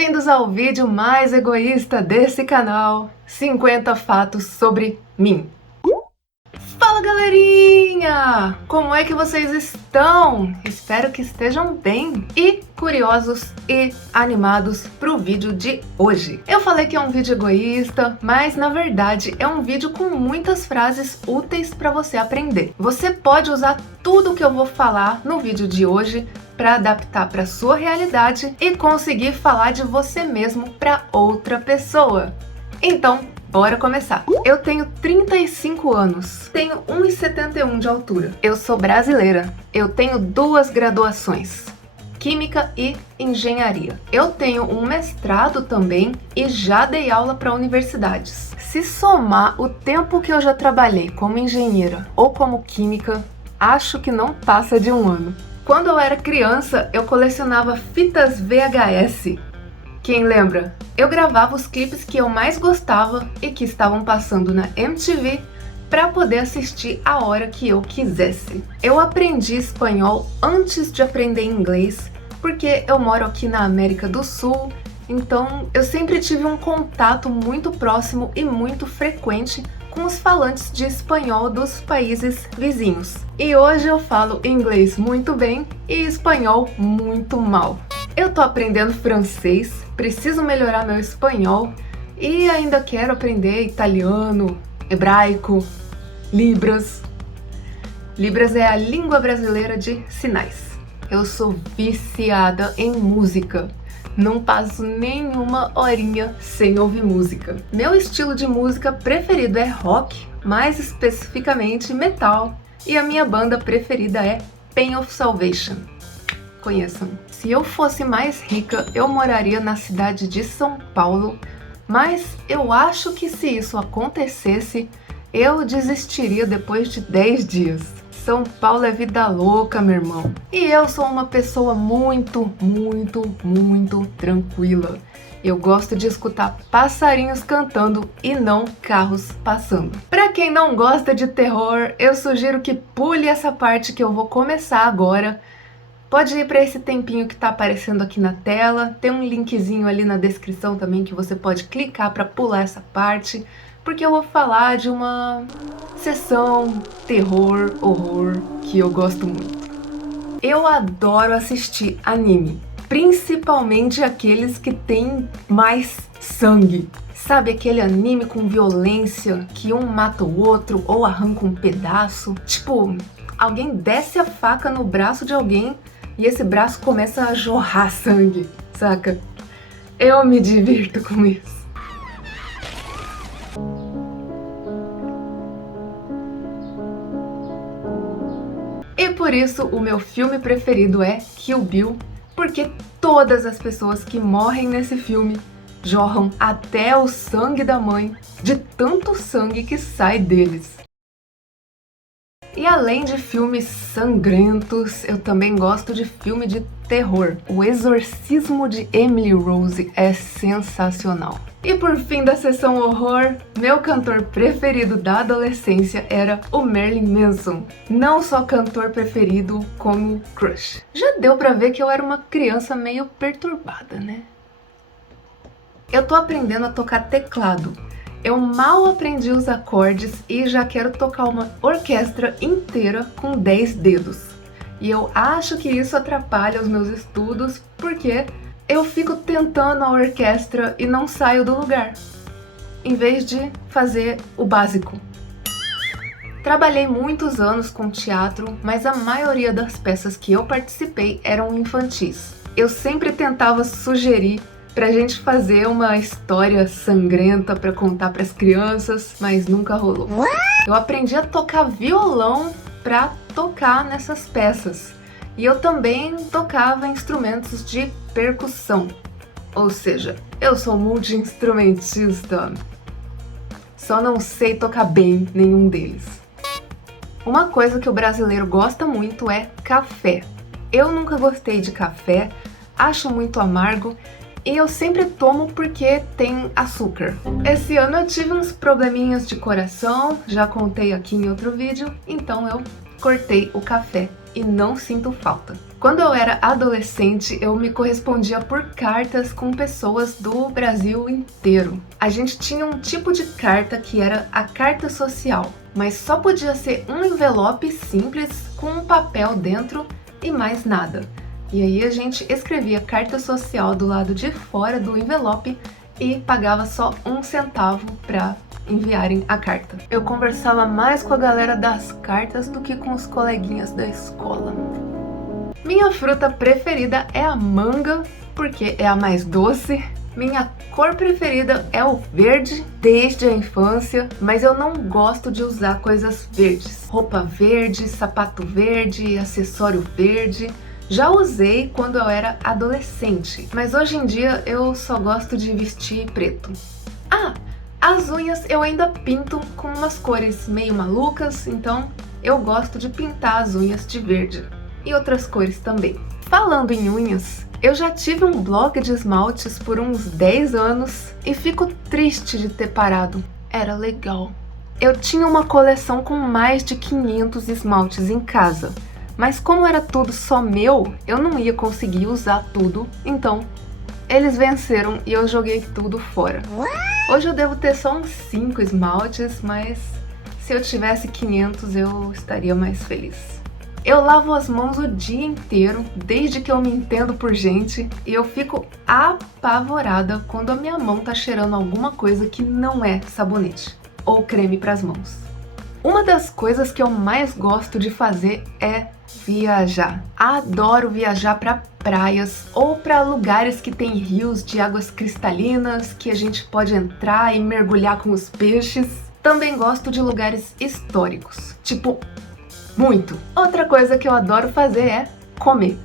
Bem-vindos ao vídeo mais egoísta desse canal, 50 fatos sobre mim. Fala galerinha! Como é que vocês estão? Espero que estejam bem e curiosos e animados para o vídeo de hoje. Eu falei que é um vídeo egoísta, mas na verdade é um vídeo com muitas frases úteis para você aprender. Você pode usar tudo que eu vou falar no vídeo de hoje para adaptar para sua realidade e conseguir falar de você mesmo para outra pessoa. Então, bora começar. Eu tenho 35 anos, tenho 1,71 de altura, eu sou brasileira, eu tenho 2 graduações, Química e Engenharia. Eu tenho um mestrado também e já dei aula para universidades. Se somar o tempo que eu já trabalhei como engenheira ou como química, acho que não passa de um ano. Quando eu era criança, eu colecionava fitas VHS. Quem lembra? Eu gravava os clipes que eu mais gostava e que estavam passando na MTV para poder assistir a hora que eu quisesse. Eu aprendi espanhol antes de aprender inglês, porque eu moro aqui na América do Sul, então eu sempre tive um contato muito próximo e muito frequente com os falantes de espanhol dos países vizinhos. E hoje eu falo inglês muito bem e espanhol muito mal. Eu tô aprendendo francês, preciso melhorar meu espanhol e ainda quero aprender italiano, hebraico, Libras. Libras é a língua brasileira de sinais. Eu sou viciada em música. Não passo nenhuma horinha sem ouvir música. Meu estilo de música preferido é rock, mais especificamente metal, e a minha banda preferida é Pain of Salvation. Conheçam. Se eu fosse mais rica, eu moraria na cidade de São Paulo, mas eu acho que se isso acontecesse, eu desistiria depois de 10 dias. São Paulo é vida louca, meu irmão. E eu sou uma pessoa muito tranquila. Eu gosto de escutar passarinhos cantando e não carros passando. Pra quem não gosta de terror, eu sugiro que pule essa parte que eu vou começar agora. Pode ir para esse tempinho que tá aparecendo aqui na tela, tem um linkzinho ali na descrição também que você pode clicar para pular essa parte, porque eu vou falar de uma sessão terror, horror, que eu gosto muito. Eu adoro assistir anime, principalmente aqueles que têm mais sangue. Sabe aquele anime com violência, que um mata o outro ou arranca um pedaço? Tipo, alguém desce a faca no braço de alguém e esse braço começa a jorrar sangue, saca? Eu me divirto com isso. E por isso o meu filme preferido é Kill Bill, porque todas as pessoas que morrem nesse filme jorram até o sangue da mãe, de tanto sangue que sai deles. E além de filmes sangrentos, eu também gosto de filme de terror. O Exorcismo de Emily Rose é sensacional. E por fim da sessão horror, meu cantor preferido da adolescência era o Marilyn Manson. Não só cantor preferido, como crush. Já deu pra ver que eu era uma criança meio perturbada, né? Eu tô aprendendo a tocar teclado. Eu mal aprendi os acordes e já quero tocar uma orquestra inteira com 10 dedos. E eu acho que isso atrapalha os meus estudos porque eu fico tentando a orquestra e não saio do lugar, em vez de fazer o básico. Trabalhei muitos anos com teatro, mas a maioria das peças que eu participei eram infantis. Eu sempre tentava sugerir pra gente fazer uma história sangrenta pra contar pras crianças, mas nunca rolou. Eu aprendi a tocar violão pra tocar nessas peças. E eu também tocava instrumentos de percussão. Ou seja, eu sou multi-instrumentista. Só não sei tocar bem nenhum deles. Uma coisa que o brasileiro gosta muito é café. Eu nunca gostei de café, acho muito amargo, e eu sempre tomo porque tem açúcar. Esse ano eu tive uns probleminhas de coração, já contei aqui em outro vídeo, então eu cortei o café e não sinto falta. Quando eu era adolescente, eu me correspondia por cartas com pessoas do Brasil inteiro. A gente tinha um tipo de carta que era a carta social, mas só podia ser um envelope simples com um papel dentro e mais nada. E aí a gente escrevia carta social do lado de fora do envelope e pagava só 1 centavo para enviarem a carta. Eu conversava mais com a galera das cartas do que com os coleguinhas da escola. Minha fruta preferida é a manga, porque é a mais doce. Minha cor preferida é o verde, desde a infância, mas eu não gosto de usar coisas verdes. Roupa verde, sapato verde, acessório verde. Já usei quando eu era adolescente, mas hoje em dia eu só gosto de vestir preto. Ah, as unhas eu ainda pinto com umas cores meio malucas, então eu gosto de pintar as unhas de verde. E outras cores também. Falando em unhas, eu já tive um blog de esmaltes por uns 10 anos e fico triste de ter parado. Era legal. Eu tinha uma coleção com mais de 500 esmaltes em casa, mas como era tudo só meu, eu não ia conseguir usar tudo, então eles venceram e eu joguei tudo fora. Hoje eu devo ter só uns 5 esmaltes, mas se eu tivesse 500 eu estaria mais feliz. Eu lavo as mãos o dia inteiro, desde que eu me entendo por gente, e eu fico apavorada quando a minha mão tá cheirando alguma coisa que não é sabonete ou creme para as mãos. Uma das coisas que eu mais gosto de fazer é viajar. Adoro viajar para praias ou para lugares que tem rios de águas cristalinas que a gente pode entrar e mergulhar com os peixes. Também gosto de lugares históricos, tipo muito. Outra coisa que eu adoro fazer é comer.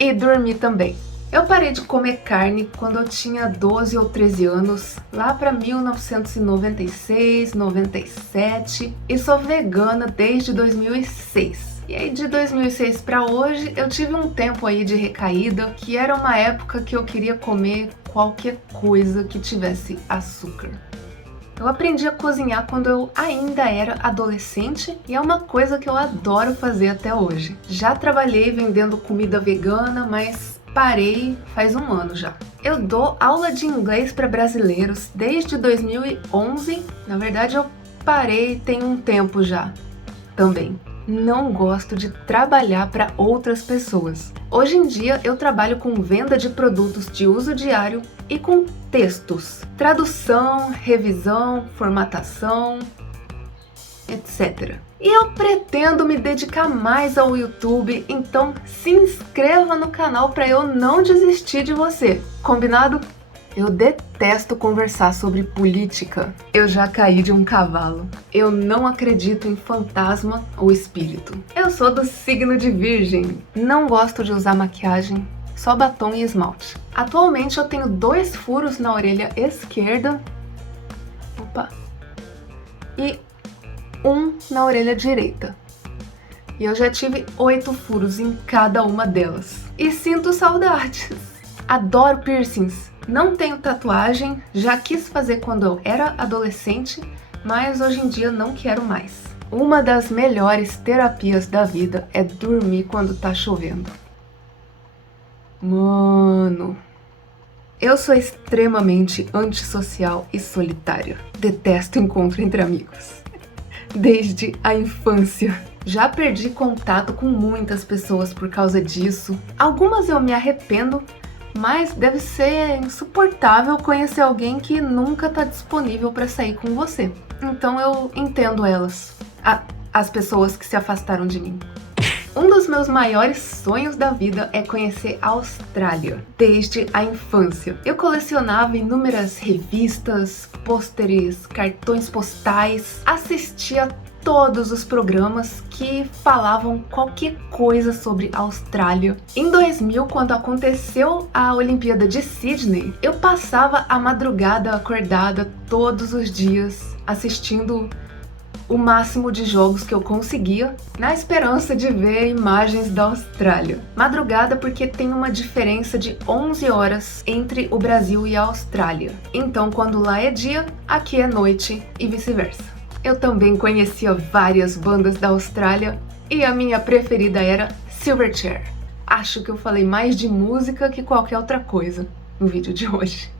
E dormir também. Eu parei de comer carne quando eu tinha 12 ou 13 anos, lá para 1996, 97, e sou vegana desde 2006. E aí de 2006 para hoje eu tive um tempo aí de recaída, que era uma época que eu queria comer qualquer coisa que tivesse açúcar. Eu aprendi a cozinhar quando eu ainda era adolescente e é uma coisa que eu adoro fazer até hoje. Já trabalhei vendendo comida vegana, mas parei faz um ano já. Eu dou aula de inglês para brasileiros desde 2011. Na verdade, eu parei tem um tempo já também. Não gosto de trabalhar para outras pessoas. Hoje em dia eu trabalho com venda de produtos de uso diário e com textos, tradução, revisão, formatação, etc. E eu pretendo me dedicar mais ao YouTube, então se inscreva no canal para eu não desistir de você, combinado? Eu detesto conversar sobre política. Eu já caí de um cavalo. Eu não acredito em fantasma ou espírito. Eu sou do signo de Virgem. Não gosto de usar maquiagem, só batom e esmalte. Atualmente eu tenho 2 furos na orelha esquerda. Opa! E 1 na orelha direita. E eu já tive 8 furos em cada uma delas. E sinto saudades. Adoro piercings. Não tenho tatuagem, já quis fazer quando eu era adolescente, mas hoje em dia não quero mais. Uma das melhores terapias da vida é dormir quando tá chovendo. Mano, eu sou extremamente antissocial e solitária. Detesto encontro entre amigos. Desde a infância. Já perdi contato com muitas pessoas por causa disso. Algumas eu me arrependo, mas deve ser insuportável conhecer alguém que nunca tá disponível para sair com você. Então eu entendo elas, as pessoas que se afastaram de mim. Um dos meus maiores sonhos da vida é conhecer a Austrália, desde a infância. Eu colecionava inúmeras revistas, pôsteres, cartões postais, assistia todos os programas que falavam qualquer coisa sobre a Austrália. Em 2000, quando aconteceu a Olimpíada de Sydney, eu passava a madrugada acordada todos os dias assistindo o máximo de jogos que eu conseguia, na esperança de ver imagens da Austrália. Madrugada porque tem uma diferença de 11 horas entre o Brasil e a Austrália. Então, quando lá é dia, aqui é noite e vice-versa. Eu também conhecia várias bandas da Austrália e a minha preferida era Silverchair. acho que eu falei mais de música que qualquer outra coisa no vídeo de hoje.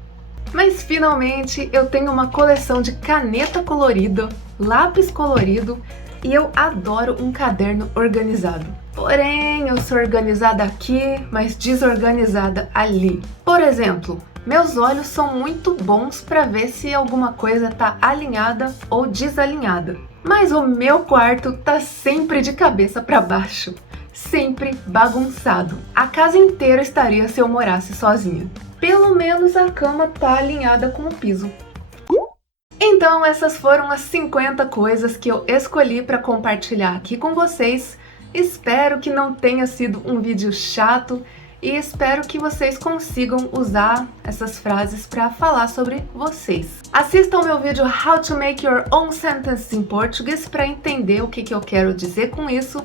Mas finalmente eu tenho uma coleção de caneta colorida, lápis colorido e eu adoro um caderno organizado. Porém, eu sou organizada aqui, mas desorganizada ali. Por exemplo, meus olhos são muito bons para ver se alguma coisa tá alinhada ou desalinhada. Mas o meu quarto tá sempre de cabeça para baixo, sempre bagunçado. A casa inteira estaria se eu morasse sozinha. Pelo menos a cama tá alinhada com o piso. Então essas foram as 50 coisas que eu escolhi para compartilhar aqui com vocês. Espero que não tenha sido um vídeo chato e espero que vocês consigam usar essas frases para falar sobre vocês. Assistam ao meu vídeo How to Make Your Own Sentence in Portuguese para entender o que eu quero dizer com isso.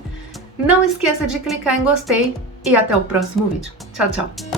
Não esqueça de clicar em gostei e até o próximo vídeo. Tchau, tchau!